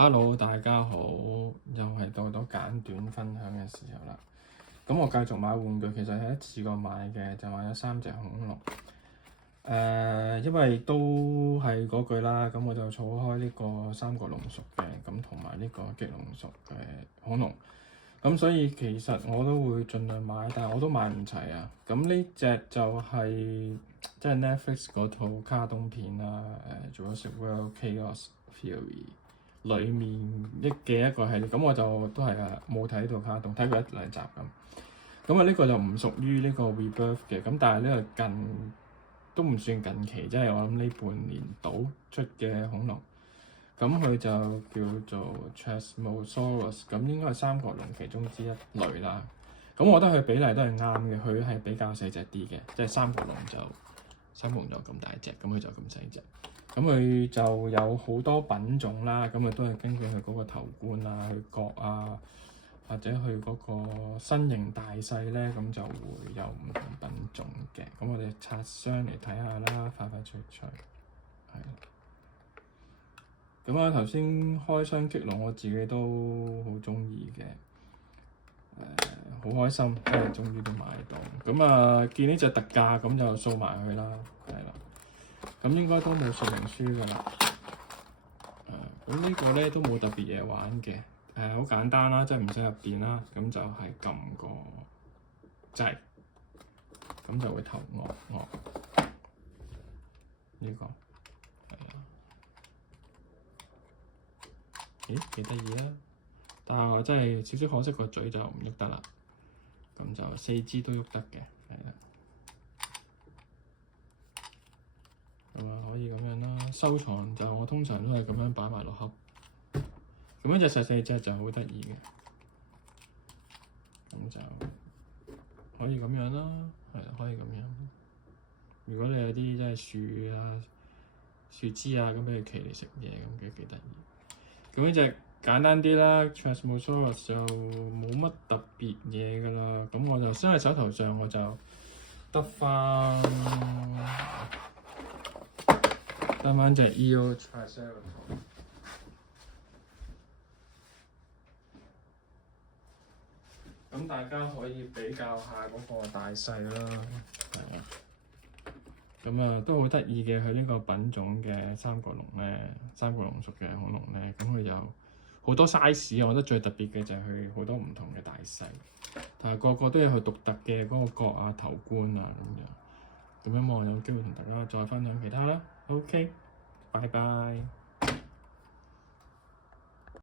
Hello，大家好，又係到咗簡短分享嘅時候啦。咁我繼續買玩具，其實係一次過買嘅，就買咗3隻恐龍。因為都係嗰句啦，咁我就儲開呢個三角龍屬嘅，咁同埋呢個棘龍屬嘅恐龍。咁所以其實我都會盡量買，但係我都買唔齊啊。咁呢隻就係即係 Netflix 嗰套卡通片啦，Jurassic World Chaos Theory 裡面嘅一個系列。咁我就都係冇睇到卡通，睇過1-2集咁。咁啊呢個就唔屬於呢個 Rebirth 嘅，咁但係呢個近都唔算近期，即係我諗呢半年度出嘅恐龍。咁佢就叫做 Chasmosaurus， 咁應該係三角龍其中之一類啦。咁我覺得佢比例都係啱嘅，佢係比較細隻啲嘅，即係三角龍就咁大隻，咁佢就咁細隻。咁佢就有好多品種啦，咁佢都係根據佢嗰個頭冠啊、佢角啊，或者佢嗰個身形大細咧，咁就會有唔同品種嘅。咁我哋拆箱嚟睇下啦，快快脆脆，係。咁啊，頭先開箱棘龍，我自己都好中意嘅，好開心，因為終於都買到。咁啊，見呢隻特價，咁就掃埋佢啦，係啦。咁應該都冇說明書㗎啦。咁呢個咧都冇特別嘢玩嘅，好簡單啦，即係唔使入電啦，咁就係撳個掣，咁就會投惡呢個。咦，幾得意啊！但係我真係少少可惜，個嘴就唔喐得啦。咁就4肢都喐得嘅，係啦。咁啊，可以咁樣啦。收藏就我通常都係咁樣擺埋落盒。咁一隻細細隻就好得意嘅。咁就可以咁樣啦，係啦，可以咁樣。如果你有啲即係樹啊、樹枝啊，咁俾佢騎嚟食嘢，咁幾得意。咁呢隻簡單啲啦 Chasmosaurus 就冇乜特別嘢㗎啦。咁我就先喺手頭上，我就得翻隻 Eotriceratops。咁大家可以比較下嗰個大細啦，係啊。咁啊都好得意嘅，佢呢個品種嘅三角龍咧，三角龍屬嘅恐龍咧，咁佢有好多 size，我覺得最特別嘅就係佢好多唔同嘅大細，但係個個都有佢獨特嘅嗰個角啊、頭冠啊咁樣。咁希望有機會同大家再分享其他啦。OK，拜拜。